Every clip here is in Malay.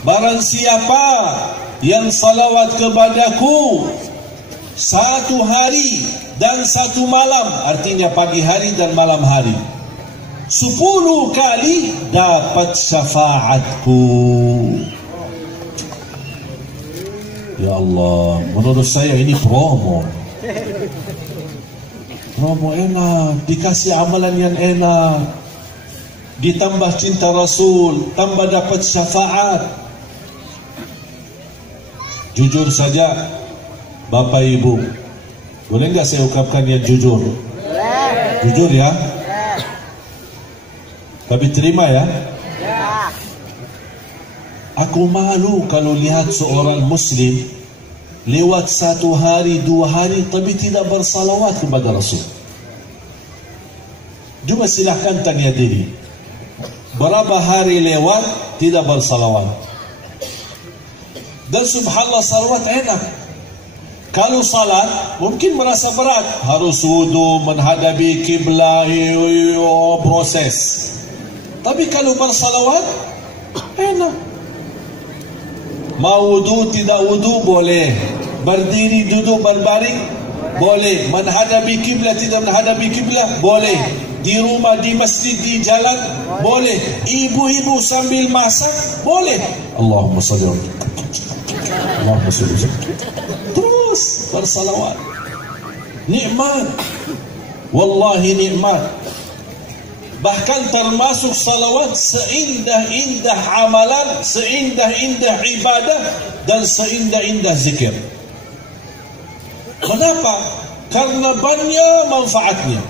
barang siapa yang salawat kepadaku 1 hari dan 1 malam, artinya pagi hari dan malam hari, 10 kali dapat syafaatku. Ya Allah, menurut saya ini promo enak, dikasih amalan yang enak, ditambah cinta Rasul, tambah dapat syafaat. Jujur saja Bapak Ibu, boleh enggak saya ungkapkan yang jujur? Jujur ya, tapi terima ya. Aku malu kalau lihat seorang Muslim lewat 1 hari 2 hari tapi tidak bersalawat kepada Rasul. Cuma silahkan tanya diri, berapa hari lewat tidak bersalawat? Dan subhanallah, salawat enak. Kalau salat mungkin merasa berat, harus wudu, menghadapi kiblat, proses. Tapi kalau bersalawat enak. Mau wudu tidak wudu boleh, berdiri duduk berbaring boleh, menghadapi kiblat tidak menghadapi kiblat boleh, di rumah, di masjid, di jalan boleh, ibu-ibu sambil masak boleh. Allahumma salli Allahumma salli. Terus bersalawat. Nikmat, wallahi nikmat. Bahkan termasuk salawat seindah-indah amalan, seindah-indah ibadah, dan seindah-indah zikir. Kenapa? Karena banyak manfaatnya.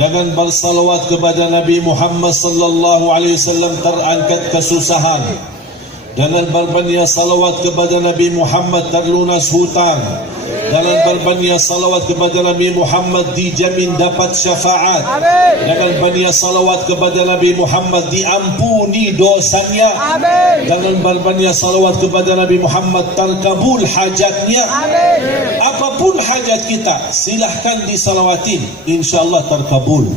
Jangan bersalawat kepada Nabi Muhammad sallallahu alaihi wasallam terangkat kesusahan. Jangan berbanyak salawat kepada Nabi Muhammad terlunas hutang. Jangan berbanyak salawat kepada Nabi Muhammad dijamin dapat syafaat. Jangan banyak salawat kepada Nabi Muhammad diampuni dosanya. Jangan berbanyak salawat kepada Nabi Muhammad terkabul hajatnya. Apapun hajat kita silahkan disalawatin, insyaAllah terkabul.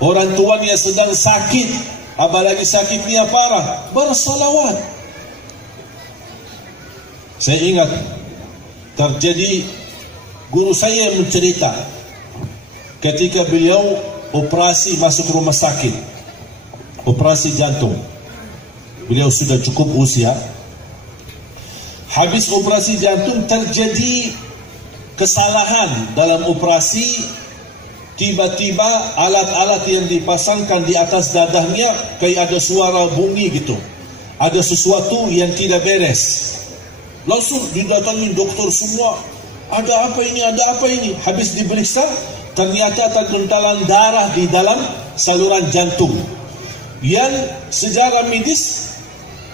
Orang tuanya sedang sakit, apalagi sakitnya parah, bersalawat. Saya ingat terjadi, guru saya yang mencerita ketika beliau operasi masuk rumah sakit, operasi jantung. Beliau sudah cukup usia. Habis operasi jantung terjadi kesalahan dalam operasi. Tiba-tiba alat-alat yang dipasangkan di atas dadahnya kayak ada suara bunyi gitu, ada sesuatu yang tidak beres. Langsung didatangi dokter semua, ada apa ini, ada apa ini. Habis diperiksa, ternyata tergentalan darah di dalam saluran jantung, yang secara medis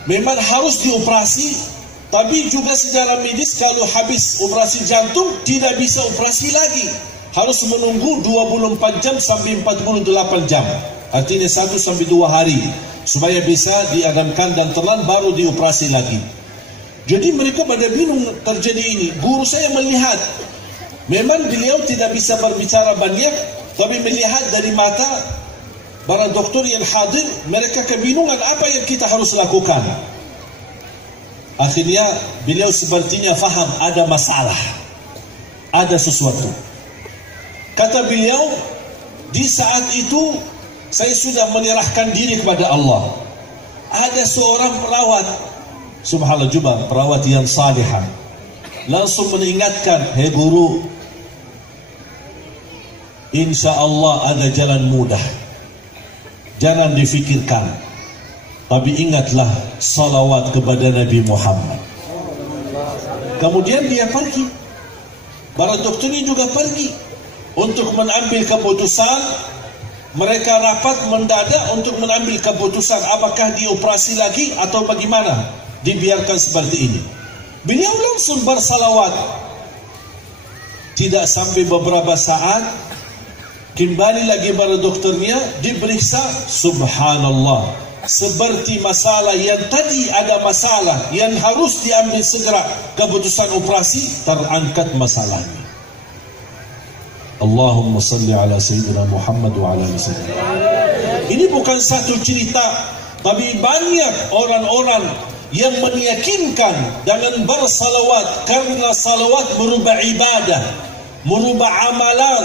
memang harus dioperasi. Tapi juga secara medis kalau habis operasi jantung tidak bisa operasi lagi, harus menunggu 24 jam sampai 48 jam. Artinya 1 sampai 2 hari supaya bisa diadamkan dan telan baru dioperasi lagi. Jadi mereka pada bingung terjadi ini. Guru saya melihat, memang beliau tidak bisa berbicara banyak, tapi melihat dari mata para doktor yang hadir, mereka kebingungan apa yang kita harus lakukan. Akhirnya beliau sepertinya faham ada masalah, ada sesuatu. Kata beliau, di saat itu saya sudah menyerahkan diri kepada Allah. Ada seorang perawat, subhanallah, juga perawat yang salihah, langsung mengingatkan, "Hei guru, insya Allah ada jalan mudah, jangan difikirkan, tapi ingatlah salawat kepada Nabi Muhammad." Kemudian dia pergi, para dokternya juga pergi untuk mengambil keputusan. Mereka rapat mendadak untuk mengambil keputusan apakah dioperasi lagi atau bagaimana, dibiarkan seperti ini. Beliau langsung bersalawat. Tidak sampai beberapa saat, kembali lagi para dokternya, diperiksa, subhanallah, seperti masalah yang tadi ada masalah yang harus diambil segera keputusan operasi, terangkat masalahnya. Allahumma salli ala Sayyidina Muhammad wa ala Sayyidina. Ini bukan satu cerita, Tapi banyak orang-orang yang meyakinkan dengan bersalawat, karena salawat merubah ibadah, merubah amalan.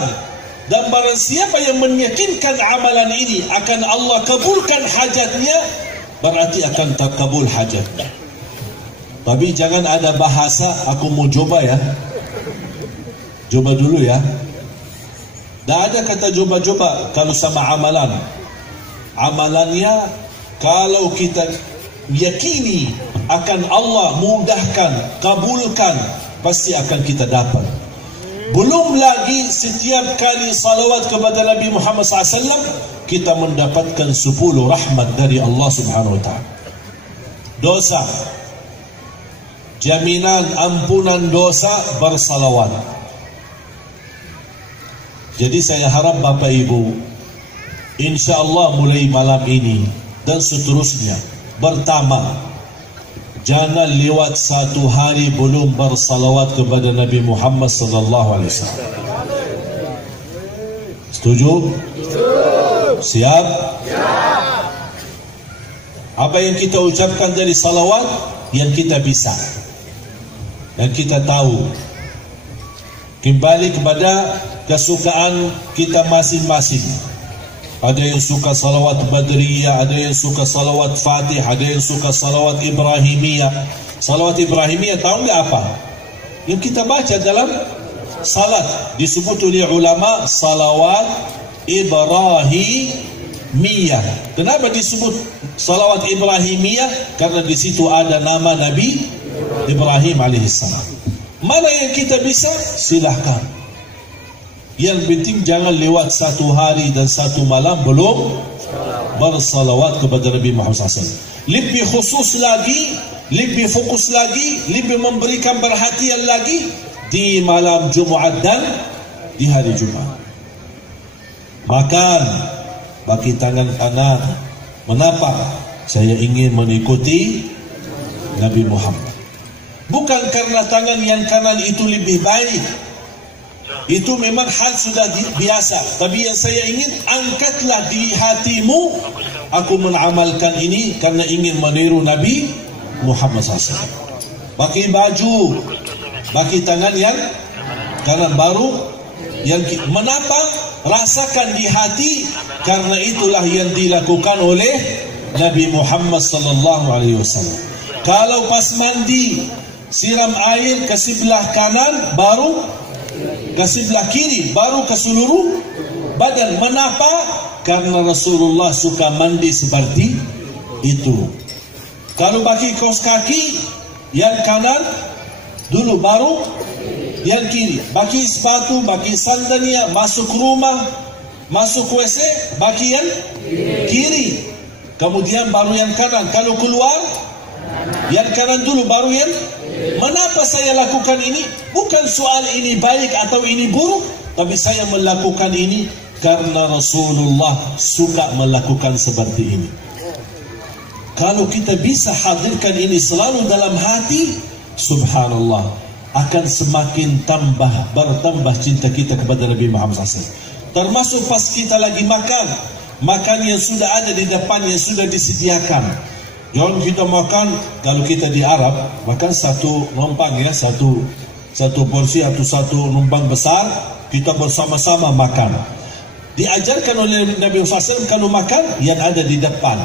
Dan barang siapa yang meyakinkan amalan ini akan Allah kabulkan hajatnya, berarti akan terkabul hajatnya. Tapi jangan ada bahasa, aku mau coba ya. Coba dulu ya. Tak ada kata coba-coba kalau sama amalan. Amalannya, kalau kita yakini akan Allah mudahkan, kabulkan, pasti akan kita dapat. Belum lagi setiap kali salawat kepada Nabi Muhammad SAW, kita mendapatkan 10 rahmat dari Allah Subhanahu Wa Taala. Dosa, jaminan ampunan dosa bersalawat. Jadi saya harap Bapak Ibu, insya-Allah mulai malam ini dan seterusnya, pertama, jangan lewat satu hari belum bersalawat kepada Nabi Muhammad sallallahu alaihi wasallam. Setuju? Siap? Apa yang kita ucapkan dari salawat, yang kita bisa, yang kita tahu, kembali kepada kesukaan kita masing-masing. Ada yang suka salawat Badriyah, ada yang suka salawat Fatih, ada yang suka salawat Ibrahimiyah. Salawat Ibrahimiyah tahu nggak apa? Yang kita baca dalam salat disebut oleh ulama salawat Ibrahimiyah. Kenapa disebut salawat Ibrahimiyah? Karena di situ ada nama Nabi Ibrahim alaihissalam. Mana yang kita bisa? Silahkan. Yang penting jangan lewat satu hari dan satu malam belum bersalawat kepada Nabi Muhammad SAW. Lebih khusus lagi, lebih fokus lagi, lebih memberikan perhatian lagi di malam Jumat dan di hari Jumat. Makan bagi tangan kanan. Mengapa? Saya ingin mengikuti Nabi Muhammad. Bukan karena tangan yang kanan itu lebih baik. Itu memang hal sudah biasa. Tapi yang saya ingin, angkatlah di hatimu, aku mengamalkan ini karena ingin meniru Nabi Muhammad SAW. Pakai baju, pakai tangan yang kanan baru. Yang menapa? Rasakan di hati, karena itulah yang dilakukan oleh Nabi Muhammad SAW. Kalau pas mandi, siram air ke sebelah kanan, baru ke sebelah kiri, baru ke seluruh badan. Mengapa? Karena Rasulullah suka mandi seperti itu. Kalau pakai kaos kaki, yang kanan dulu, baru yang kiri. Pakai sepatu, pakai sandalnya, masuk rumah, masuk WC, pakai yang kiri, kemudian baru yang kanan. Kalau keluar, yang kanan dulu, baru yang. Mengapa saya lakukan ini? Bukan soal ini baik atau ini buruk, tapi saya melakukan ini karena Rasulullah suka melakukan seperti ini. Kalau kita bisa hadirkan ini selalu dalam hati, subhanallah, akan semakin bertambah cinta kita kepada Nabi Muhammad SAW. Termasuk pas kita lagi makan yang sudah ada di depan, yang sudah disediakan. Jangan kita makan, kalau kita di Arab makan satu numpang ya, satu porsi atau satu numpang besar, kita bersama-sama makan. Diajarkan oleh Nabi SAW kalau makan yang ada di depan.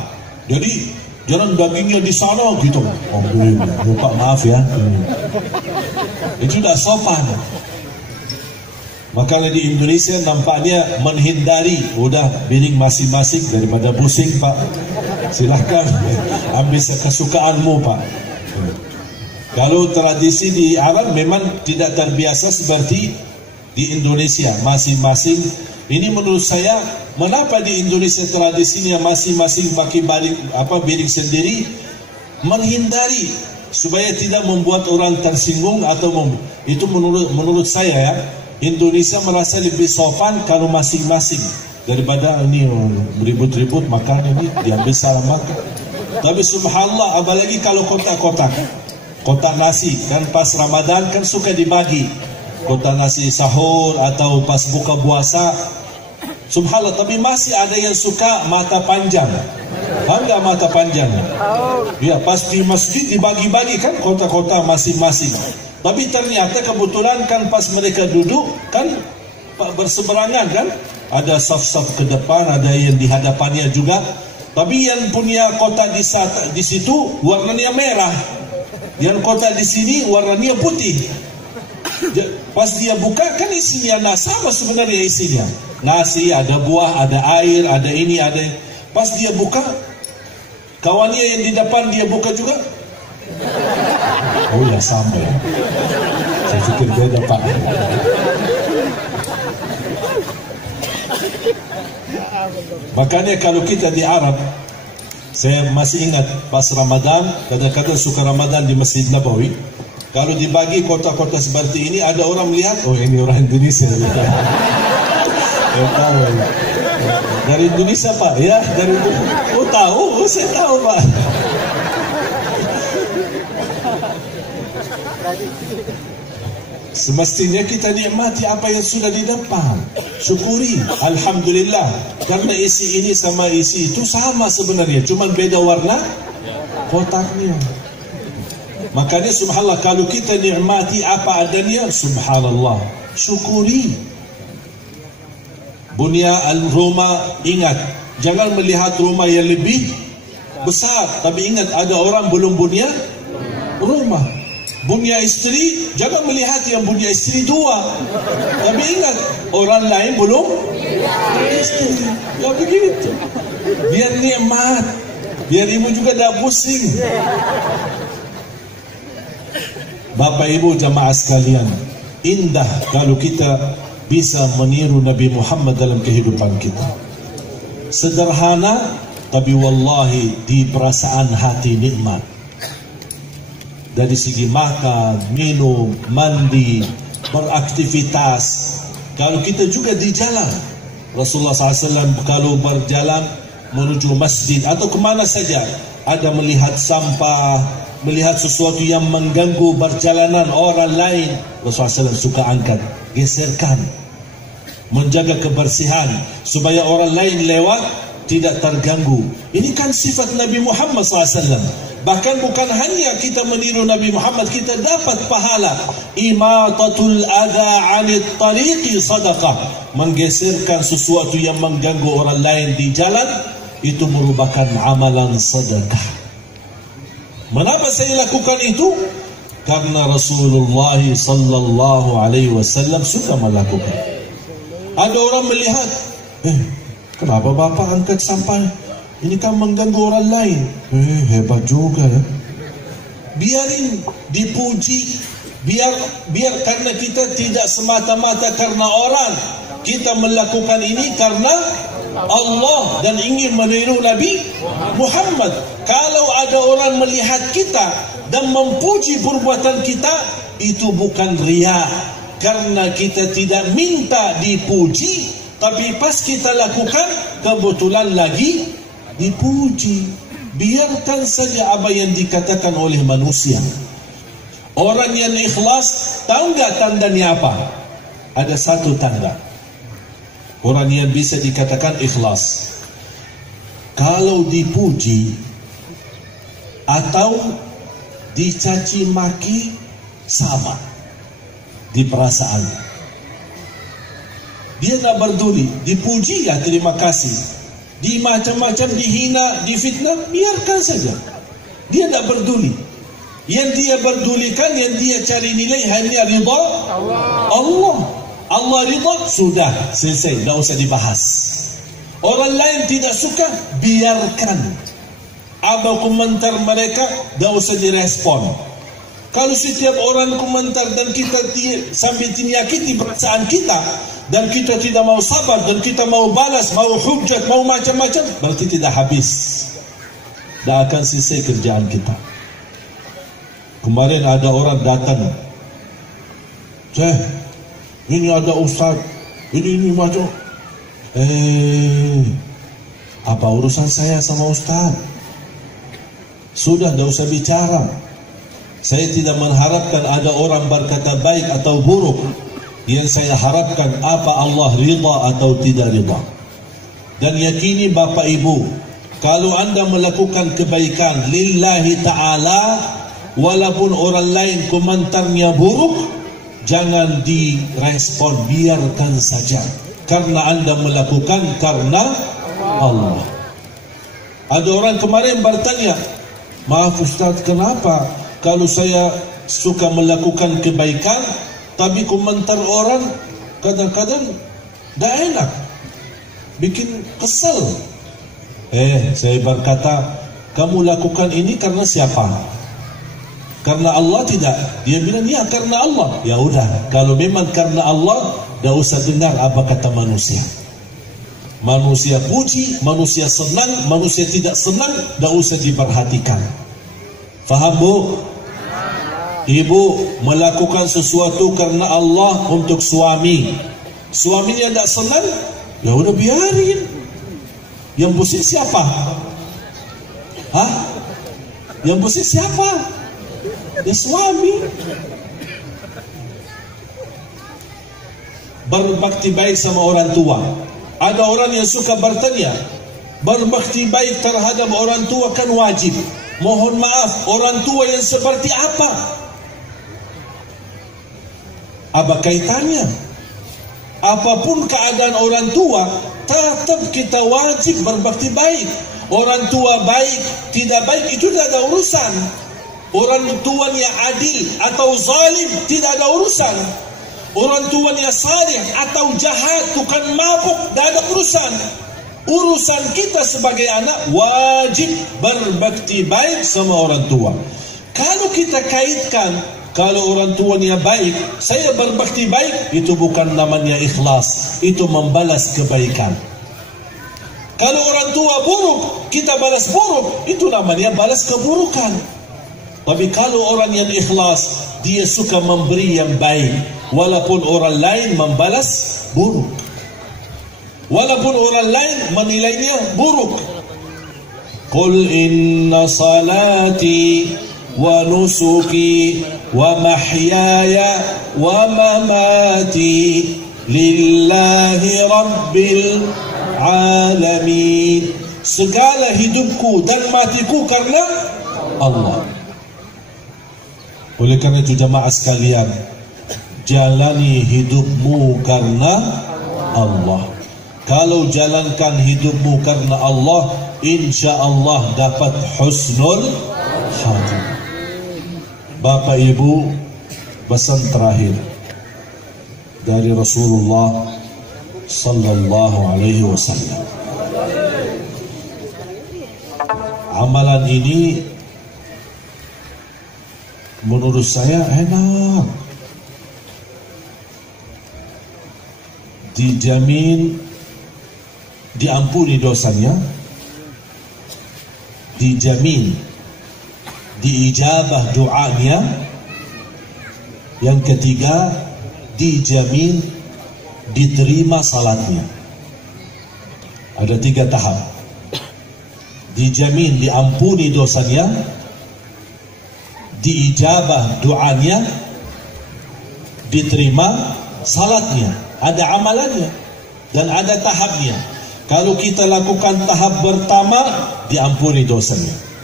Jadi jangan dagingnya di sana gitu. Oh, lupa, maaf ya. Itu tidak sopan. Makanya di Indonesia nampaknya menghindari, udah piring masing-masing daripada pusing Pak. Silahkan ambil kesukaanmu Pak. Kalau tradisi di Arab memang tidak terbiasa seperti di Indonesia masing-masing. Ini menurut saya, mengapa di Indonesia tradisinya masing-masing pakai piring sendiri? Menghindari supaya tidak membuat orang tersinggung atau itu menurut saya ya. Indonesia merasa lebih sopan kalau masing-masing daripada ini ribut-ribut makan ini diambil salah makan. Tapi subhanallah, apalagi kalau kotak nasi kan pas Ramadan kan suka dibagi kotak nasi sahur atau pas buka puasa. Subhanallah, tapi masih ada yang suka mata panjang. Enggak mata panjang. Ya, pasti masjid dibagi-bagi kan kota-kota masing-masing. Tapi ternyata kebetulan kan pas mereka duduk kan berseberangan kan, ada saf-saf ke depan, ada yang di hadapannya juga. Tapi yang punya kota di situ warnanya merah, yang kota di sini warnanya putih. Pas dia buka kan isinya sama sebenarnya isinya. Nasi, ada buah, ada air, ada ini, ada. Pas dia buka, kawannya yang di depan dia buka juga. Oh ya sama ya. Saya pikir beda Pak. Makanya kalau kita di Arab, saya masih ingat pas Ramadan, kadang-kadang suka Ramadan di Masjid Nabawi. Kalau dibagi kota-kota seperti ini, ada orang melihat, oh ini orang Indonesia. Tahu. Dari Indonesia Pak, ya dari Indonesia. Oh tahu, saya tahu Pak. Semestinya kita nikmati apa yang sudah di depan, syukuri, alhamdulillah. Karena isi ini sama isi itu sama sebenarnya, cuma beda warna kotaknya. Makanya subhanallah, kalau kita nikmati apa adanya, subhanallah, syukuri. Bunya al-rumah, ingat, jangan melihat rumah yang lebih besar, tapi ingat ada orang belum bunya rumah. Bunya istri, jangan melihat yang punya istri dua, tapi ingat orang lain belum istri. Ya begitu. Biar nikmat, biar ibu juga dah pusing. Bapak ibu jamaah sekalian, indah kalau kita bisa meniru Nabi Muhammad dalam kehidupan kita. Sederhana, tapi wallahi di perasaan hati nikmat. Dari segi makan, minum, mandi, beraktivitas. Kalau kita juga di jalan, Rasulullah SAW kalau berjalan menuju masjid atau kemana saja, ada melihat sampah, melihat sesuatu yang mengganggu perjalanan orang lain, Rasulullah SAW suka angkat, geserkan, menjaga kebersihan supaya orang lain lewat tidak terganggu. Ini kan sifat Nabi Muhammad SAW. Bahkan bukan hanya kita meniru Nabi Muhammad, kita dapat pahala. Imatatul adha 'anit tariqi sadaqah. Menggeserkan sesuatu yang mengganggu orang lain di jalan, itu merupakan amalan sedekah. Mengapa saya lakukan itu? Karena Rasulullah sallallahu alaihi wasallam suka melakukan. Ada orang melihat, kenapa Bapak angkat sampah? Ini kan mengganggu orang lain. Hebat juga ya. Biarin dipuji. Biar karena kita tidak semata-mata karena orang. Kita melakukan ini karena Allah dan ingin meniru Nabi Muhammad. Kalau ada orang melihat kita dan memuji perbuatan kita, itu bukan riya. Karena kita tidak minta dipuji, tapi pas kita lakukan kebetulan lagi dipuji. Biarkan saja apa yang dikatakan oleh manusia. Orang yang ikhlas, tahu nggak tandanya apa? Ada satu tanda orang yang bisa dikatakan ikhlas. Kalau dipuji atau dicaci maki, sama di perasaannya. Dia tak peduli. Dipuji ya terima kasih, di macam-macam, dihina, difitnah, biarkan saja. Dia tak peduli. Yang dia pedulikan, yang dia cari nilai hanya ridha Allah. Allah ridha, sudah selesai, tak usah dibahas. Orang lain tidak suka, biarkan. Apa komentar mereka, tak usah direspon. Kalau setiap orang komentar dan kita sampai menyakiti perasaan kita, dan kita tidak mau sabar, dan kita mau balas, mau hujat, mau macam-macam, berarti tidak habis. Tak akan selesai kerjaan kita. Kemarin ada orang datang, ini ada ustaz, ini macam, apa urusan saya sama ustaz? Sudah, tak usah bicara. Saya tidak mengharapkan ada orang berkata baik atau buruk. Yang saya harapkan apa Allah ridha atau tidak ridha. Dan yakini Bapak Ibu, Kalau anda melakukan kebaikan lillahi ta'ala, walaupun orang lain komentarnya buruk, jangan direspon, biarkan saja. Karena anda melakukan karena Allah. Ada orang kemarin bertanya, maaf Ustaz, kenapa kalau saya suka melakukan kebaikan, tapi komentar orang kadang-kadang tak enak, bikin kesel. Saya berkata, kamu lakukan ini karena siapa? Karena Allah tidak? Dia bilang, ya karena Allah. Ya udah, kalau memang karena Allah, tak usah dengar apa kata manusia. Manusia puji, manusia senang, manusia tidak senang, tak usah diperhatikan. Faham Bu? Ibu melakukan sesuatu karena Allah untuk suami, suaminya tak senang, ya udah biarin. Yang pusing siapa? Yang pusing siapa? Ya suami. Berbakti baik sama orang tua. Ada orang yang suka bertanya, berbakti baik terhadap orang tua kan wajib. Mohon maaf, orang tua yang seperti apa? Apa kaitannya? Apapun keadaan orang tua, tetap kita wajib berbakti baik. Orang tua baik, tidak baik, itu tidak ada urusan. Orang tuanya adil atau zalim, tidak ada urusan. Orang tuanya saleh atau jahat, tukang mabuk, tidak ada urusan. Urusan kita sebagai anak, wajib berbakti baik sama orang tua. Kalau kita kaitkan, kalau orang tuanya baik, saya berbakti baik, itu bukan namanya ikhlas, itu membalas kebaikan. Kalau orang tua buruk, kita balas buruk, itu namanya balas keburukan. Tapi kalau orang yang ikhlas, dia suka memberi yang baik, walaupun orang lain membalas buruk, walaupun orang lain menilainya buruk. Qul inna salati wa nusuki wa mahyaya wa mamati lillahi rabbil alamin. Segala hidupku dan matiku karena Allah. Oleh karena itu jamaah sekalian, jalani hidupmu karena Allah. Kalau jalankan hidupmu karena Allah, insya Allah dapat husnul khatimah. Bapak Ibu, pesan terakhir dari Rasulullah sallallahu alaihi wasallam. Amalan ini menurut saya enak, dijamin diampuni dosanya, dijamin diijabah doanya, yang ketiga dijamin diterima salatnya. Ada 3 tahap. Dijamin diampuni dosanya, diijabah doanya, diterima salatnya. Ada amalannya dan ada tahapnya. Kalau kita lakukan tahap pertama, diampuni dosanya.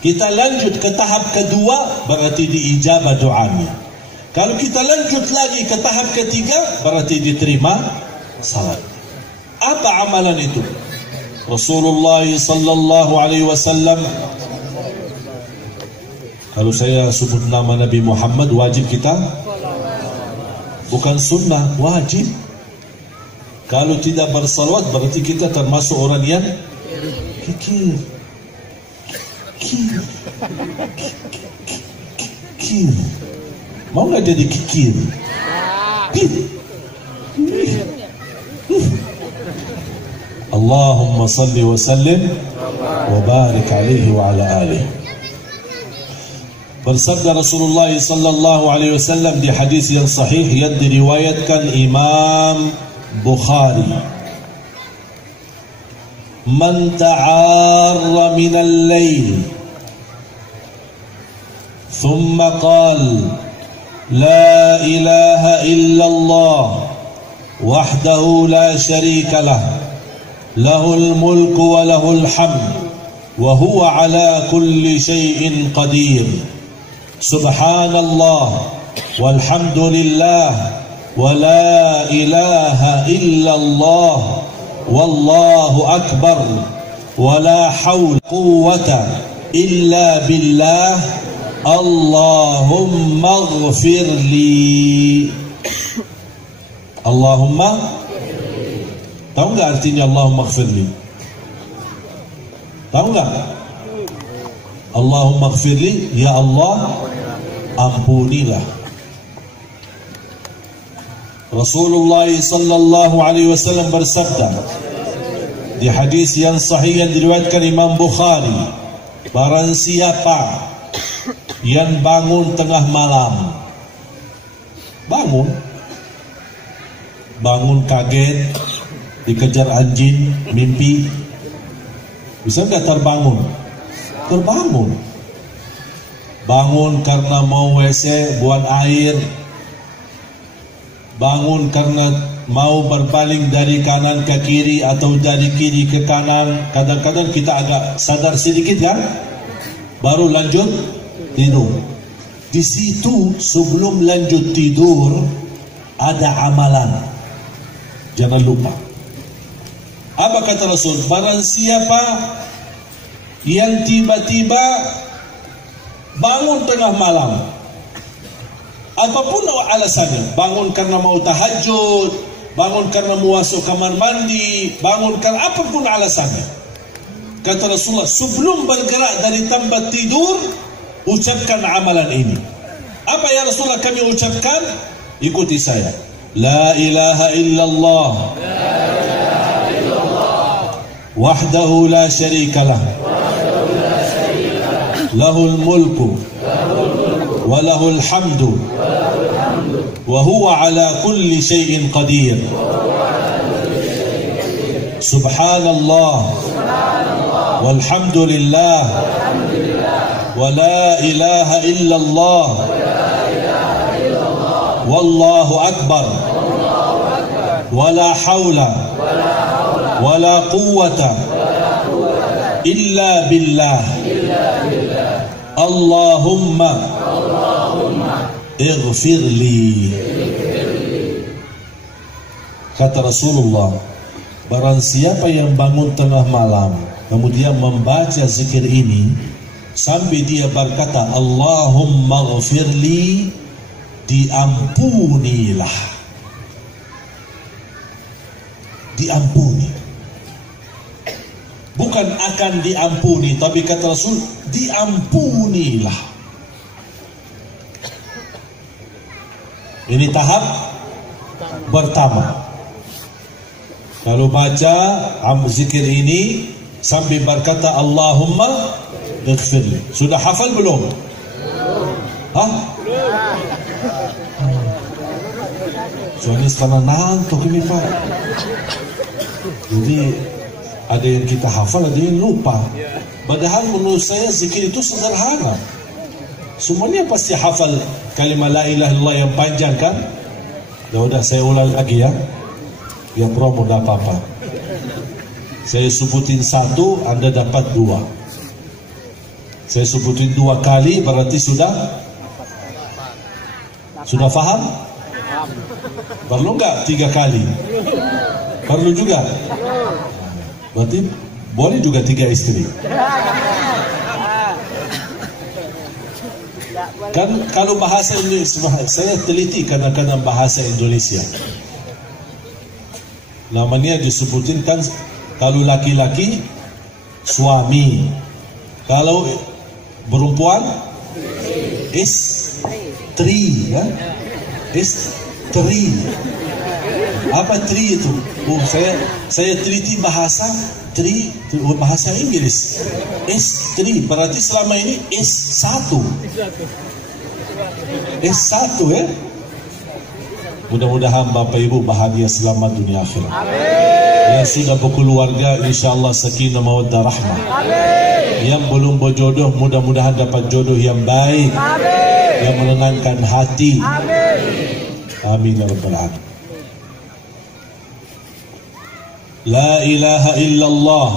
Kita lanjut ke tahap kedua, berarti diijabah doanya. Kalau kita lanjut lagi ke tahap ketiga, berarti diterima salat. Apa amalan itu? Rasulullah sallallahu alaihi wasallam, kalau saya sebut nama Nabi Muhammad, wajib kita? Bukan sunnah, wajib. Kalau tidak bersalawat, berarti kita termasuk orang yang kikir. Kikir. Mau nggak jadi kikir? Allahumma salli wa sallim wa barik alaihi wa ala alihi. Bersabda Rasulullah sallallahu alaihi wasallam di hadis yang sahih yang diriwayatkan Imam Bukhari, man ta'arra min al-layl thumma qala la ilaha illallah wahdahu la sharika lah lahul mulku wa lahul hamd wa huwa ala kulli syai'in qadir. Subhanallah walhamdulillah wa la ilaha illallah wallahu akbar wa la hawla quwwata illa billah. Allahumma ighfir li. Allahumma, tahu enggak artinya Allahumma ighfir li? Tahu enggak? Allahumma ighfir li, ya Allah ampunilah. Rasulullah sallallahu alaihi wasallam bersabda di hadis yang sahih yang diriwayatkan Imam Bukhari, barang siapa yang bangun tengah malam, bangun kaget, dikejar anjing, mimpi, bisa nggak terbangun? Terbangun. Bangun karena mau WC, buang air. Bangun karena mau berpaling dari kanan ke kiri atau dari kiri ke kanan. Kadang-kadang kita agak sadar sedikit kan, baru lanjut tidur. Di situ sebelum lanjut tidur ada amalan. Jangan lupa. Apa kata Rasul? Barang siapa yang tiba-tiba bangun tengah malam, apapun alasannya, bangun karena mau tahajud, bangun karena mau masuk kamar mandi, bangun karena apapun alasannya, kata Rasulullah, sebelum bergerak dari tempat tidur, ucapkan amalan ini. Apa ya Rasulullah kami ucapkan? Ikuti saya. La ilaha illallah, wahdahu la syarika lah, lahul mulku wa lahul hamdu wa huwa ala kulli syai'in qadir. Subhanallah walhamdulillah wa la ilaha illallah wallahu akbar wa la hawla wa la quwwata illa billah. Allahumma ighfir li. Kata Rasulullah, barang siapa yang bangun tengah malam kemudian membaca zikir ini sampai dia berkata Allahumma ighfir li, diampunilah. Diampuni, bukan akan diampuni, tapi kata Rasul diampunilah. Ini tahap pertama. Kalau baca zikir ini sambil berkata Allahumma ighfirli, sudah hafal belum? Hah? Soalnya sekarang ngantuk ini Pak. Jadi ada yang kita hafal, ada yang lupa. Padahal menurut saya zikir itu sederhana. Semuanya pasti hafal kalimat la ilaha illallah yang panjang kan? Ya udah saya ulang lagi ya. Yang promo tidak apa-apa. Saya sebutin satu, Anda dapat dua. Saya sebutin dua kali, berarti sudah faham? Perlu nggak 3 kali? Perlu juga. Berarti boleh juga 3 istri. Kan kalau bahasa Indonesia, saya teliti kadang-kadang bahasa Indonesia. Namanya disebutin kan, kalau laki-laki suami, kalau perempuan istri, ya? Istri. Apa tri itu? Oh, saya teliti bahasa tri, bahasa Inggris. Istri berarti selama ini S1 ya. Mudah-mudahan Bapak Ibu bahagia selamat dunia akhirat. Yang sudah berkeluarga insyaallah sakinah mawaddah rahmah. Yang belum berjodoh mudah-mudahan dapat jodoh yang baik, yang menenangkan hati. Amin ya rabbal alamin. La ilaha illallah,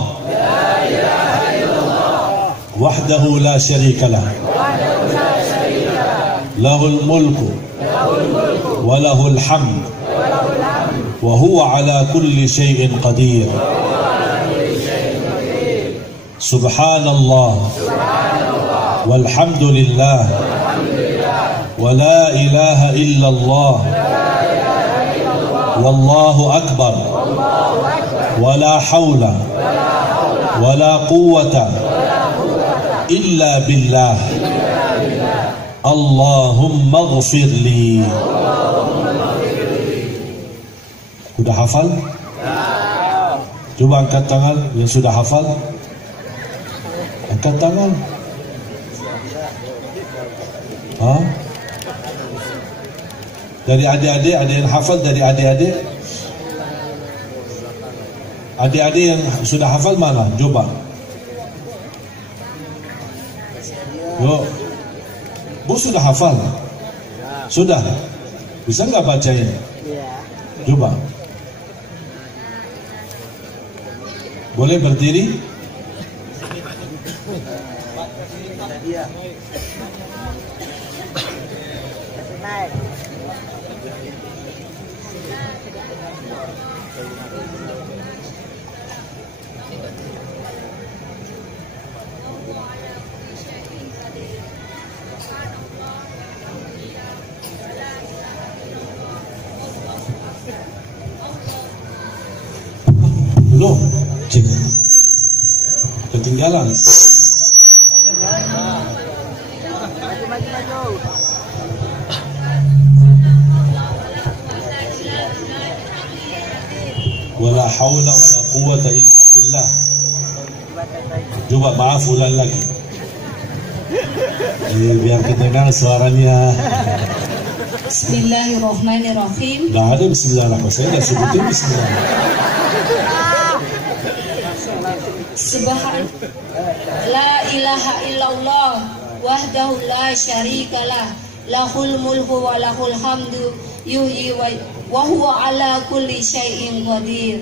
wahdahu la syarika lah, lahul mulku wa lahul hamd wa huwa ala kulli syai'in qadir. Subhanallah walhamdulillah wa la ilaha illallah wallahu akbar wa la hawla wa la quwwata illa billah. Allahumma ghfir li. Sudah hafal? Coba angkat tangan yang sudah hafal. Angkat tangan. Dari adik-adik, ada yang hafal dari adik-adik? Adik-adik yang sudah hafal mana? Coba. Yuk. Bu sudah hafal? Sudah? Bisa nggak bacain? Coba. Boleh berdiri? Belum? Cik. Ketinggalan. Wala hawla wala quwwata illa billah. Coba maaf ulang lagi. Biar kita dengar suaranya. Bismillahirrahmanirrahim. Nggak ada bismillahirrahmanirrahim. Saya dah sebutin bismillah. Subhan la ilaha illallah wahdahu la syarikalah lahul mulku wa lahul hamdu yuhyi wa huwa ala kulli syai'in qadir.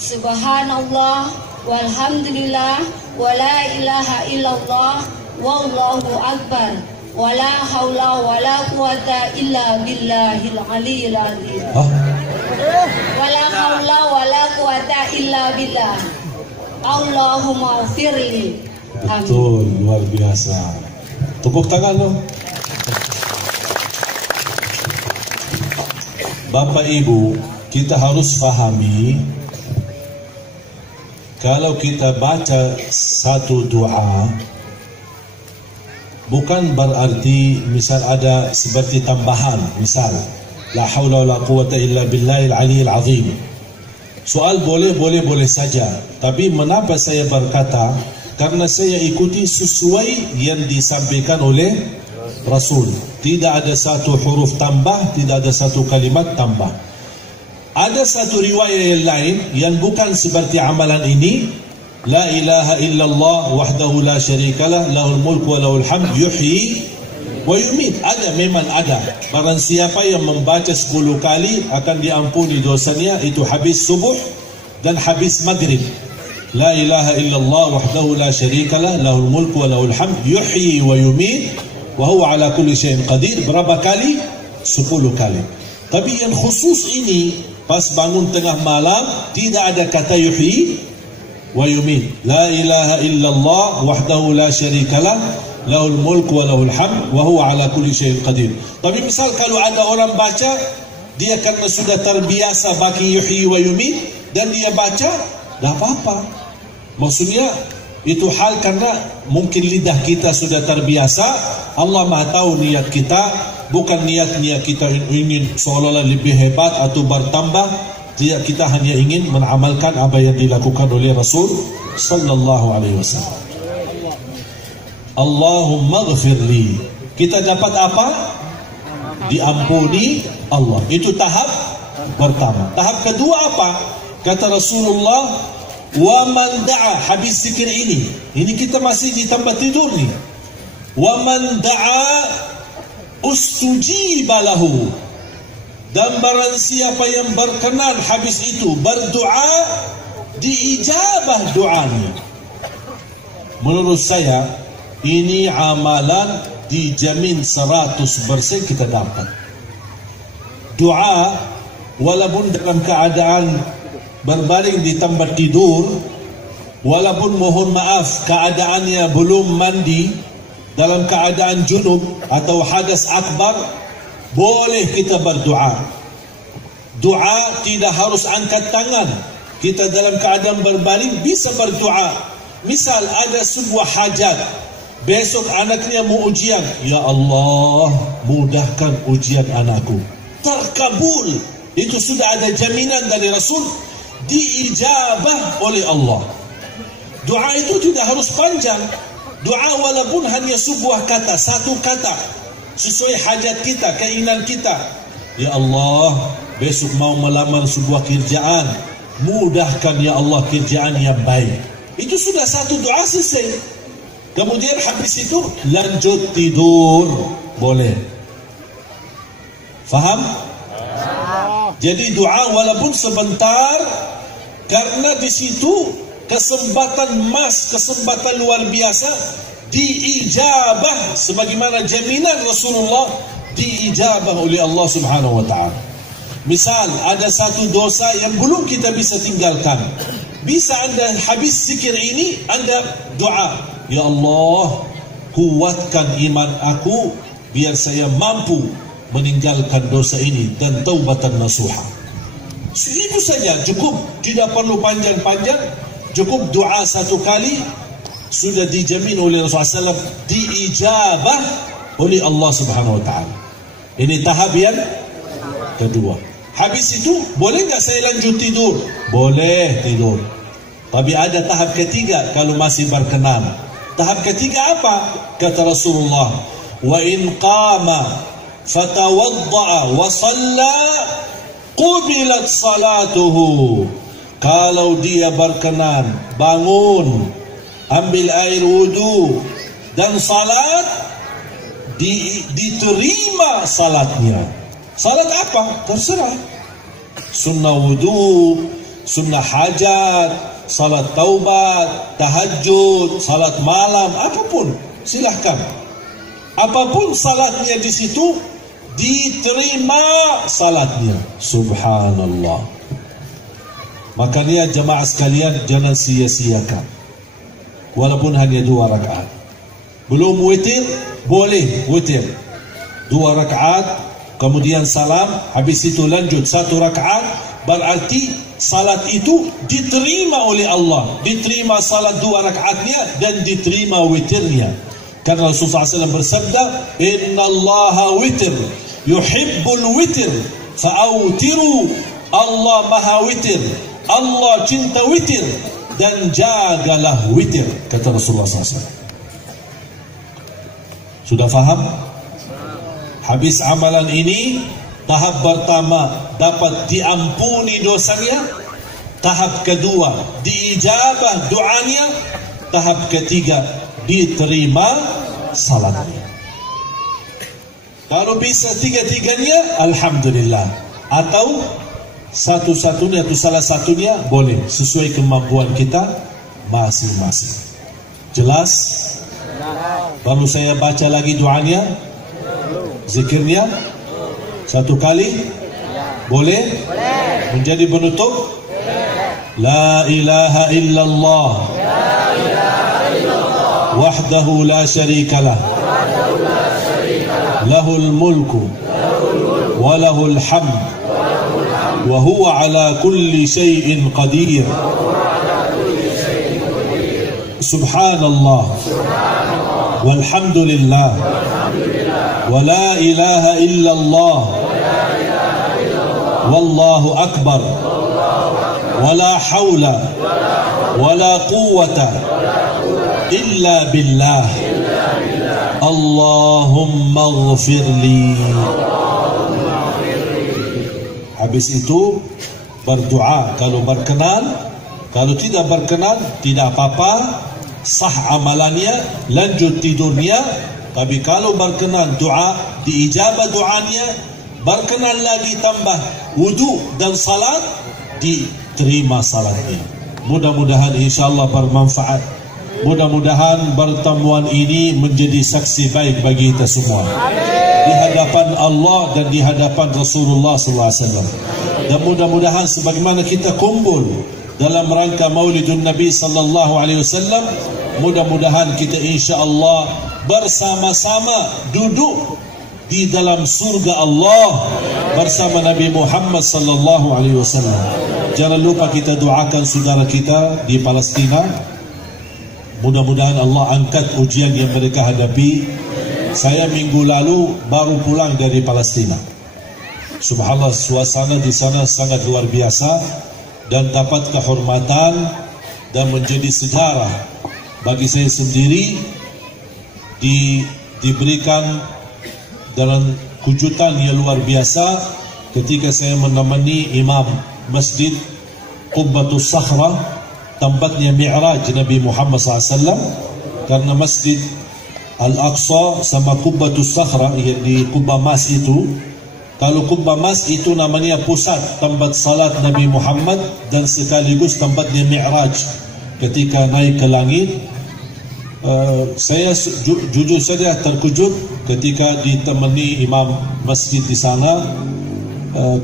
Subhanallah walhamdulillah wa la ilaha illallah wallahu akbar wa la haula wa la quwata illa billahil aliyyil azim. Wa la haula wa la quwata illa billah. Allahumma firli. Betul, luar biasa. Tepuk tangan dong. Bapak Ibu, kita harus fahami, kalau kita baca satu doa, bukan berarti misal ada seperti tambahan, misal la haula wala quwata illa billahil aliyyil azim. Soal boleh saja. Tapi mengapa saya berkata? Karena saya ikuti sesuai yang disampaikan oleh Rasul. Tidak ada satu huruf tambah, tidak ada satu kalimat tambah. Ada satu riwayat yang lain yang bukan seperti amalan ini. La ilaha illallah wahdahu la syarikalah lahul mulku wa lahul hamd yuhyi wa yumit. Ada, memang ada. Barang siapa yang membaca 10 kali akan diampuni dosanya. Itu habis subuh dan habis maghrib. La ilaha illallah wahdahu la syarikalah lahul mulku wa lahul hamd yuhyi wa yumit wa huwa ala kulli syai'in qadir. Berapa kali? 10 kali. Tapi yang khusus ini pas bangun tengah malam tidak ada kata yuhyi wa yumit. La ilaha illallah wahdahu la syarikalah lahul mulku wa lahul hamd wa huwa ala kulli syai'in qadir. Tapi misal kalau ada orang baca, dia karena sudah terbiasa bagi yuhyi wa yumit dan dia baca, tak apa-apa. Maksudnya itu hal karena mungkin lidah kita sudah terbiasa. Allah Maha tahu niat kita, bukan niat kita ingin seolah-olah lebih hebat atau bertambah. Tidak, kita hanya ingin mengamalkan apa yang dilakukan oleh Rasul sallallahu alaihi wasallam. Allahumma ghfirli. Kita dapat apa? Diampuni Allah. Itu tahap pertama. Tahap kedua apa? Kata Rasulullah, wa man da'a, habis zikir ini kita masih di tempat tidur nih. Wa man da'a ustujiba lahu, dan barang siapa yang berkenan habis itu berdoa, diijabah doanya. menurut saya ini amalan dijamin 100% kita dapat. Doa walaupun dalam keadaan berbaring di tempat tidur, walaupun mohon maaf keadaannya belum mandi, dalam keadaan junub atau hadas akbar, boleh kita berdoa. Doa tidak harus angkat tangan. Kita dalam keadaan berbaring bisa berdoa. Misal ada sebuah hajat, besok anaknya mau ujian, ya Allah mudahkan ujian anakku, terkabul. Itu sudah ada jaminan dari Rasul, diijabah oleh Allah. Doa itu tidak harus panjang. Doa walaupun hanya sebuah kata, satu kata, sesuai hajat kita, keinginan kita. Ya Allah, besok mau melamar sebuah kerjaan, mudahkan ya Allah kerjaan yang baik. Itu sudah satu doa selesai. Kemudian habis itu lanjut tidur, boleh. Faham? Jadi doa walaupun sebentar, karena di situ kesempatan emas, kesempatan luar biasa, diijabah sebagaimana jaminan Rasulullah, diijabah oleh Allah Subhanahu wa taala. Misal ada satu dosa yang belum kita bisa tinggalkan, bisa anda habis zikir ini, anda doa, ya Allah kuatkan iman aku biar saya mampu meninggalkan dosa ini dan taubatan nasuha. Itu saja cukup, tidak perlu panjang-panjang. Cukup doa satu kali, sudah dijamin oleh Rasulullah SAW, diijabah oleh Allah Subhanahu wa taala. Ini tahap yang kedua. Habis itu boleh nggak saya lanjut tidur? Boleh tidur. Tapi ada tahap ketiga kalau masih berkenan. Tahap ketiga apa? Kata Rasulullah, wa in qama fatawadda'a wa shalla qubilat salatuhu. Kalau dia berkenan, bangun, ambil air wudu dan salat, diterima salatnya. Salat apa? Terserah. Sunnah wudu, sunnah hajat, salat taubat, tahajud, salat malam, apapun, silahkan. Apapun salatnya di situ, diterima salatnya. Subhanallah. Makanya jemaah sekalian, jangan sia-siakan. Walaupun hanya 2 rakaat. Belum witir, boleh witir 2 rakaat, kemudian salam, habis itu lanjut 1 rakaat. Berarti salat itu diterima oleh Allah, diterima salat 2 rakaatnya dan diterima witirnya. Karena Rasulullah SAW bersabda, Inna Allaha witir, yuhibbul witir, fa'autiru. Allah maha witir, Allah cinta witir, dan jagalah witir, kata Rasulullah SAW. Sudah faham? Habis amalan ini, tahap pertama dapat diampuni dosanya, tahap kedua diijabah doanya, tahap ketiga diterima salatnya. Kalau bisa tiga-tiganya, alhamdulillah. Atau satu-satunya atau salah satunya, boleh, sesuai kemampuan kita masing-masing. Jelas? Baru saya baca lagi doanya, zikirnya satu kali, boleh? Menjadi penutup, La ilaha illallah, wahdahu la syarika lah, lahul mulku wa lahul hamd, wa huwa ala kulli syai'in qadir. Subhanallah, walhamdulillah, wa la ilaha illallah, wallahu akbar, wa la hawla wa la quwwata illa billah. Allahumma ghafirli. Habis itu berdoa kalau berkenan. Kalau tidak berkenan, tidak apa-apa, sah amalannya, lanjut tidurnya. Tapi kalau berkenan doa, diijabah doanya, berkenan lagi tambah wudu dan salat, diterima salatnya. Mudah-mudahan insyaAllah bermanfaat. Mudah-mudahan pertemuan ini menjadi saksi baik bagi kita semua di hadapan Allah dan di hadapan Rasulullah SAW. Dan mudah-mudahan sebagaimana kita kumpul dalam rangka Maulidun Nabi sallallahu alaihi wasallam, mudah-mudahan kita insya-Allah bersama-sama duduk di dalam surga Allah bersama Nabi Muhammad sallallahu alaihi wasallam. Jangan lupa kita doakan saudara kita di Palestina. Mudah-mudahan Allah angkat ujian yang mereka hadapi. Saya minggu lalu baru pulang dari Palestina. Subhanallah, suasana di sana sangat luar biasa dan dapat kehormatan dan menjadi sejarah bagi saya sendiri. Diberikan dalam kejutan yang luar biasa ketika saya menemani imam Masjid Qubbatus Sakhra, tempatnya Mi'raj Nabi Muhammad SAW, karena Masjid Al-Aqsa sama Qubbatus Sakhra di Qubbah Mas itu, kalau Qubbah Mas itu namanya pusat tempat salat Nabi Muhammad dan sekaligus tempatnya Mi'raj ketika naik ke langit. Saya jujur saja terkejut ketika ditemani imam masjid di sana,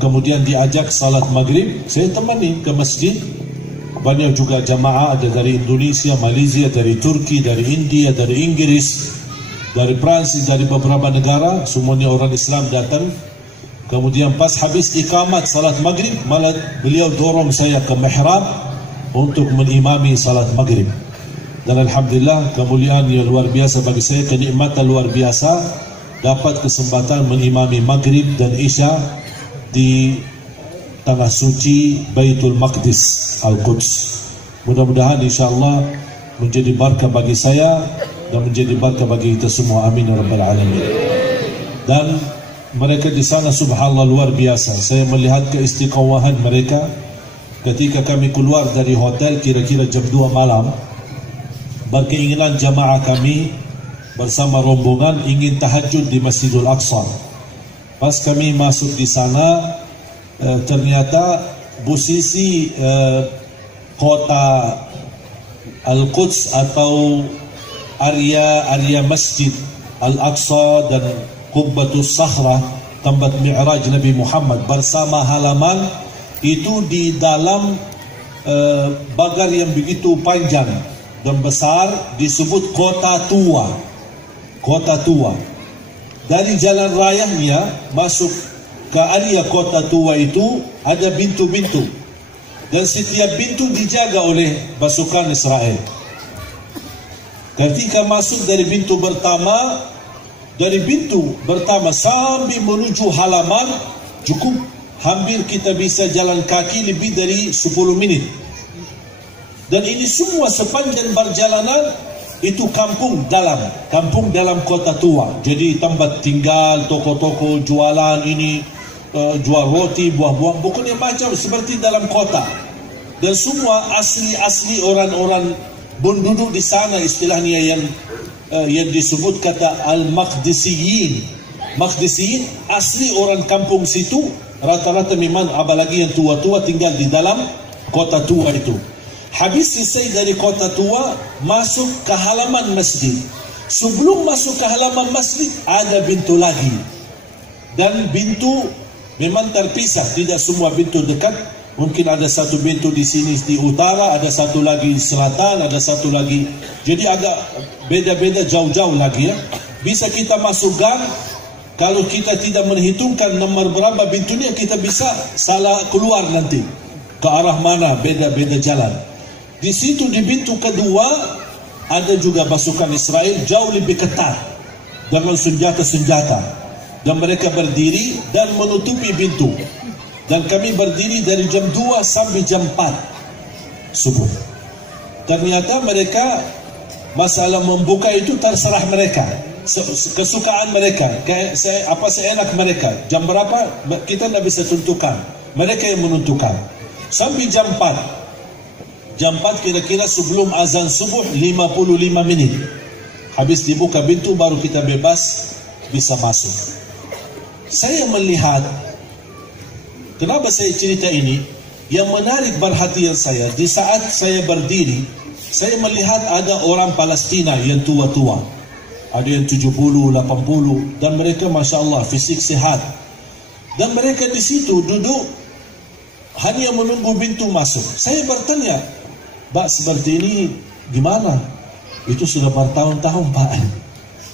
kemudian diajak salat maghrib. Saya temani ke masjid. Banyak juga jamaah, ada dari Indonesia, Malaysia, dari Turki, dari India, dari Inggris, dari Prancis, dari beberapa negara. Semuanya orang Islam datang. Kemudian pas habis iqamat salat maghrib, malah beliau dorong saya ke mihrab untuk menimami salat maghrib. Dan Alhamdulillah, kemuliaan yang luar biasa bagi saya, kenikmatan luar biasa dapat kesempatan menimami maghrib dan isya di tanah suci Baitul Maqdis Al-Quds. Mudah-mudahan insyaAllah menjadi barakah bagi saya dan menjadi barakah bagi kita semua. Amin ya Rabbal Alamin. Dan mereka di sana subhanallah luar biasa. Saya melihat keistiqomahan mereka ketika kami keluar dari hotel kira-kira jam 2 malam. Berkeinginan jamaah kami bersama rombongan ingin tahajud di Masjidul Aqsa. Pas kami masuk di sana, ternyata posisi kota Al-Quds atau area Masjid Al-Aqsa dan Qubbatus Sakhra, tempat Mi'raj Nabi Muhammad bersama halaman itu di dalam pagar yang begitu panjang dan besar, disebut kota tua. Kota tua. Dari jalan rayanya masuk ke area kota tua itu ada pintu-pintu, dan setiap pintu dijaga oleh pasukan Israel. Ketika masuk dari pintu pertama sampai menuju halaman, cukup hampir kita bisa jalan kaki lebih dari 10 menit. Dan ini semua sepanjang perjalanan itu kampung dalam kota tua. Jadi tempat tinggal, toko-toko, jualan ini, jual roti, buah-buah, pokoknya macam seperti dalam kota. Dan semua asli orang-orang penduduk di sana, istilahnya yang disebut kata Al-Maqdisiyin. Maqdisiyin asli orang kampung situ, rata-rata memang apalagi yang tua-tua tinggal di dalam kota tua itu. Habis selesai dari kota tua, masuk ke halaman masjid. Sebelum masuk ke halaman masjid, ada pintu lagi. Dan pintu memang terpisah, tidak semua pintu dekat. Mungkin ada satu pintu di sini di utara, ada satu lagi di selatan, ada satu lagi. Jadi agak beda-beda jauh-jauh lagi ya. Bisa kita masuk gang, kalau kita tidak menghitungkan nomor berapa pintunya, kita bisa salah keluar nanti. Ke arah mana, beda-beda jalan. Di situ di pintu kedua ada juga pasukan Israel jauh lebih ketat dengan senjata-senjata, dan mereka berdiri dan menutupi pintu. Dan kami berdiri dari jam 2 sampai jam 4 subuh. Ternyata mereka masalah membuka itu terserah mereka, kesukaan mereka, apa seenak mereka. Jam berapa kita tidak bisa tentukan, mereka yang menentukan. Sampai jam 4. Jam 4 kira-kira sebelum azan subuh 55 menit. Habis dibuka pintu baru kita bebas bisa masuk. Saya melihat, kenapa saya cerita ini, yang menarik perhatian saya, di saat saya berdiri, saya melihat ada orang Palestina yang tua-tua, ada yang 70, 80, dan mereka Masya Allah fisik sihat, dan mereka di situ duduk hanya menunggu pintu masuk. Saya bertanya, Pak, seperti ini gimana? Itu sudah bertahun-tahun Pak,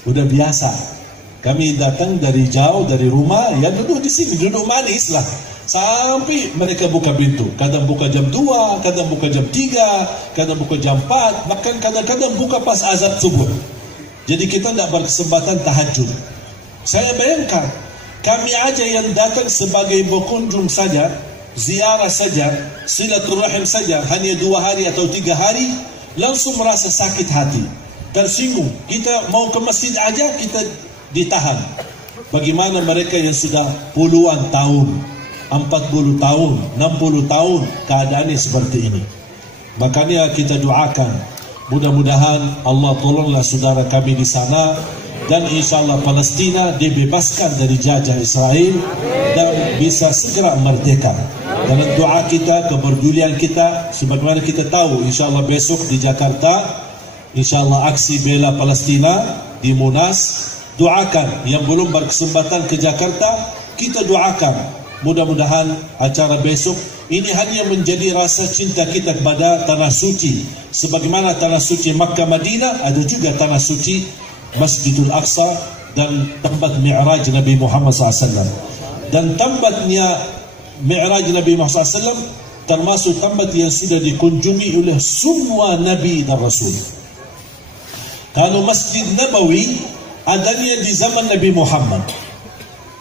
udah biasa. Kami datang dari jauh, dari rumah, ya duduk di sini, duduk manis lah. Sampai mereka buka pintu. Kadang buka jam 2, kadang buka jam 3, kadang buka jam 4, bahkan kadang-kadang buka pas azan subuh. Jadi kita tidak berkesempatan tahajud. Saya bayangkan, kami aja yang datang sebagai berkunjung saja, ziarah saja, silaturahim saja, hanya 2 hari atau 3 hari, langsung merasa sakit hati, tersinggung. Kita mau ke masjid aja, kita ditahan. Bagaimana mereka yang sudah puluhan tahun, 40 tahun, 60 tahun keadaannya seperti ini. Makanya kita doakan, mudah-mudahan Allah tolonglah saudara kami di sana, dan insyaAllah Palestina dibebaskan dari jajah Israel dan bisa segera merdeka. Dalam doa kita, kepedulian kita, sebagaimana kita tahu insyaAllah besok di Jakarta insyaAllah aksi bela Palestina di Monas. Doakan yang belum berkesempatan ke Jakarta, kita doakan mudah-mudahan acara besok ini hanya menjadi rasa cinta kita kepada tanah suci. Sebagaimana tanah suci Makkah Madinah, ada juga tanah suci Masjidul Aqsa dan tempat Mi'raj Nabi Muhammad SAW. Dan tempatnya Mi'raj Nabi Muhammad SAW termasuk tempat yang sudah dikunjungi oleh semua Nabi dan Rasul. Kalau Masjid Nabawi adanya di zaman Nabi Muhammad,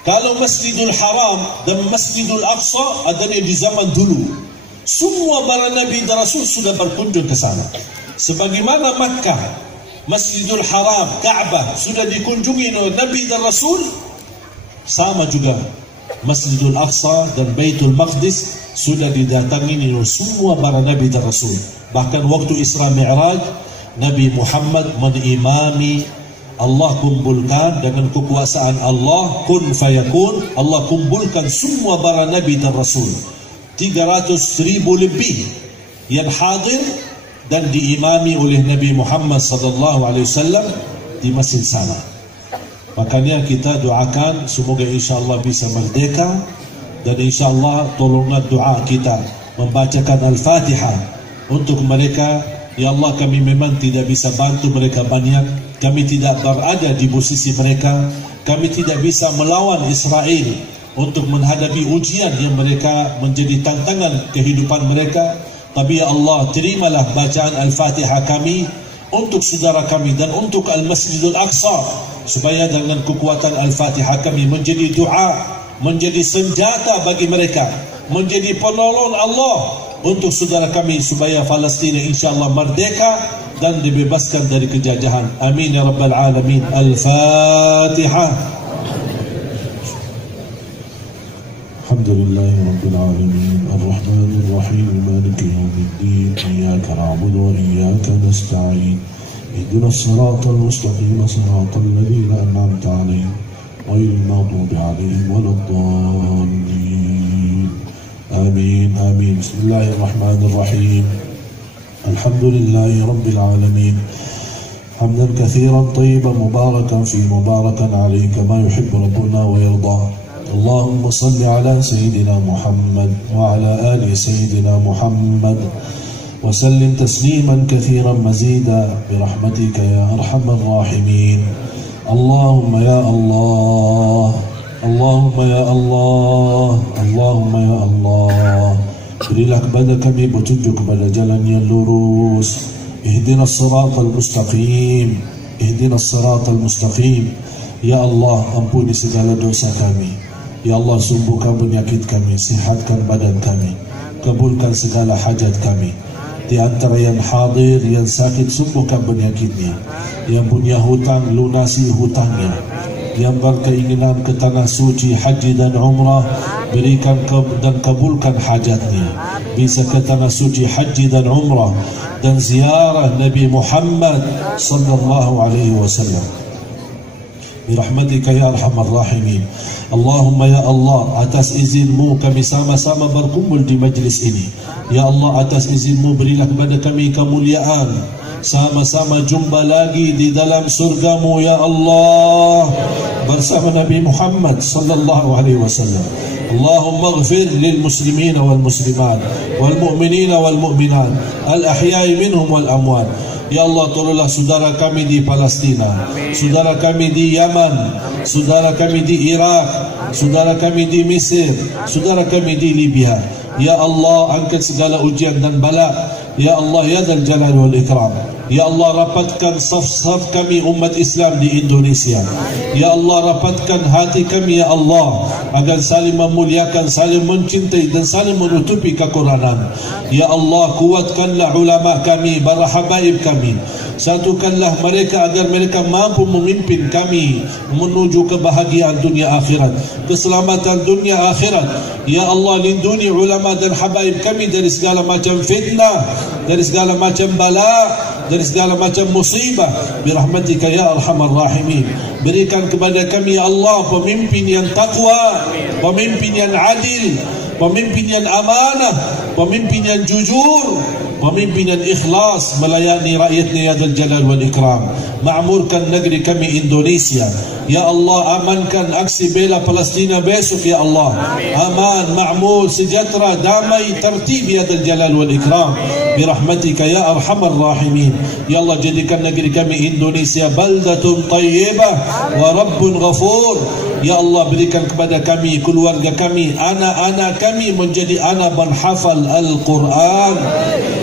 kalau Masjidul Haram dan Masjidul Aqsa adanya di zaman dulu. Semua para Nabi dan Rasul sudah berkunjung ke sana. Sebagaimana Makkah, Masjidul Haram, Ka'bah sudah dikunjungi oleh Nabi dan Rasul, sama juga Masjidul Aqsa dan Baitul Maqdis sudah didatangi oleh semua para Nabi dan Rasul. Bahkan waktu Isra Mi'raj, Nabi Muhammad menimami, Allah kumpulkan dengan kekuasaan Allah, kun fayakun, Allah kumpulkan semua para Nabi dan Rasul, 300,000 lebih yang hadir dan diimami oleh Nabi Muhammad SAW di masjid sana. Makanya kita doakan semoga insyaAllah bisa merdeka, dan insyaAllah tolonglah doa kita membacakan Al-Fatihah untuk mereka. Ya Allah, kami memang tidak bisa bantu mereka banyak, kami tidak berada di posisi mereka, kami tidak bisa melawan Israel untuk menghadapi ujian yang mereka menjadi tantangan kehidupan mereka. Tapi ya Allah, terimalah bacaan Al-Fatihah kami untuk saudara kami dan untuk Al-Masjidul Aqsa, supaya dengan kekuatan Al-Fatihah kami menjadi doa, menjadi senjata bagi mereka, menjadi penolong Allah untuk saudara kami, supaya Palestina insyaAllah merdeka dan dibebaskan dari kejajahan. Amin ya Rabbal Alamin. Al-Fatihah. Alhamdulillahi Rabbil Alamin. Ar-Rahmanir Rahim. Maliki yawmiddin. Iyyaka na'budu wa iyyaka nasta'in. Ihdinas siratal mustaqim. Siratal ladzina an'amta 'alaihim ghairil maghdubi 'alaihim waladdallin. Amin. Amin. Bismillahirrahmanirrahim. الحمد لله رب العالمين حمدا كثيرا طيبا مباركا فيه مباركا عليه كما يحب ربنا ويرضى. اللهم صل على سيدنا محمد وعلى آل سيدنا محمد وسلم تسليما كثيرا مزيدا برحمتك يا أرحم الراحمين. اللهم يا الله، اللهم يا الله، اللهم يا الله، berilah kepada kami petunjuk kepada jalan yang lurus. Ihdinas siratal mustaqim, ihdinas siratal mustaqim. Ya Allah, ampuni segala dosa kami. Ya Allah, sembuhkan penyakit kami, sihatkan badan kami, kabulkan segala hajat kami. Di antara yang hadir, yang sakit, sembuhkan penyakitnya. Yang punya hutang, lunasi hutangnya. Yang berkeinginan ke tanah suci haji dan umrah, berikan dan kabulkan hajatnya. Bisa ke tanah suci haji dan umrah dan ziarah Nabi Muhammad sallallahu alaihi wasallam. birahmatika ya arhamar rahimin. Allahumma ya Allah, atas izinmu kami sama-sama berkumpul di majlis ini. Ya Allah, atas izinmu berilah kepada kami kemuliaan, sama-sama jumpa lagi di dalam surgamu ya Allah bersama Nabi Muhammad sallallahu alaihi wasallam. Allahumma ighfir lil muslimin wal muslimat wal mu'minin wal mu'minat al ahya'i minhum wal amwat. Ya Allah, tolonglah saudara kami di Palestina, saudara kami di Yaman, saudara kami di Iraq, saudara kami di Mesir, saudara kami di Libya. Ya Allah, angkat segala ujian dan bala. Ya Allah, ya Dzal Jalal wal Ikram. Ya Allah, rapatkan saf-saf kami umat Islam di Indonesia. Ya Allah, rapatkan hati kami ya Allah, agar saling memuliakan, saling mencintai dan saling menutupi kekurangan. Ya Allah, kuatkanlah ulama kami, para habaib kami. Satukanlah mereka agar mereka mampu memimpin kami menuju kebahagiaan dunia akhirat, keselamatan dunia akhirat. Ya Allah, lindungi ulama dan habaib kami dari segala macam fitnah, dari segala macam bala, dari segala macam musibah, birahmatika ya arhamar rahimin. Berikan kepada kami ya Allah pemimpin yang takwa, pemimpin yang adil, pemimpin yang amanah, pemimpin yang jujur, pemimpin yang ikhlas melayani rakyatnya ya Dzal Jalal wal Ikram. Ma'murkan negeri kami Indonesia. Ya Allah, amankan aksi bela Palestina besok ya Allah. Aman, ma'mur, sejahtera, damai, tertib ya Dzal Jalal wal Ikram. Birahmatika ya arhamar rahimin. Ya Allah, jadikan negeri kami Indonesia baldatun tayyibah wa rabbun ghafur. Ya Allah, berikan kepada kami, keluarga kami, anak-anak kami menjadi anak penghafal Al-Quran,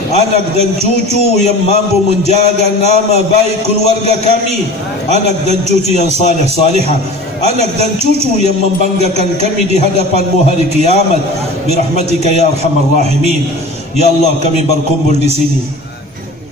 anak dan cucu yang mampu menjaga nama baik keluarga kami, anak dan cucu yang salih salihah, anak dan cucu yang membanggakan kami di hadapan-Mu hari kiamat. Birahmatika ya arhamar rahimin. Ya Allah, kami berkumpul di sini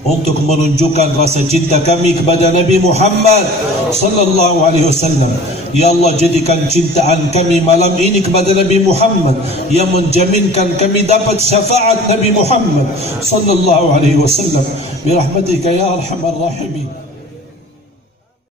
untuk menunjukkan rasa cinta kami kepada Nabi Muhammad sallallahu alaihi wasallam. Ya Allah, jadikan cintaan kami malam ini kepada Nabi Muhammad yang menjaminkan kami dapat syafaat Nabi Muhammad sallallahu alaihi wasallam. Birahmatika ya arhamar rahimin.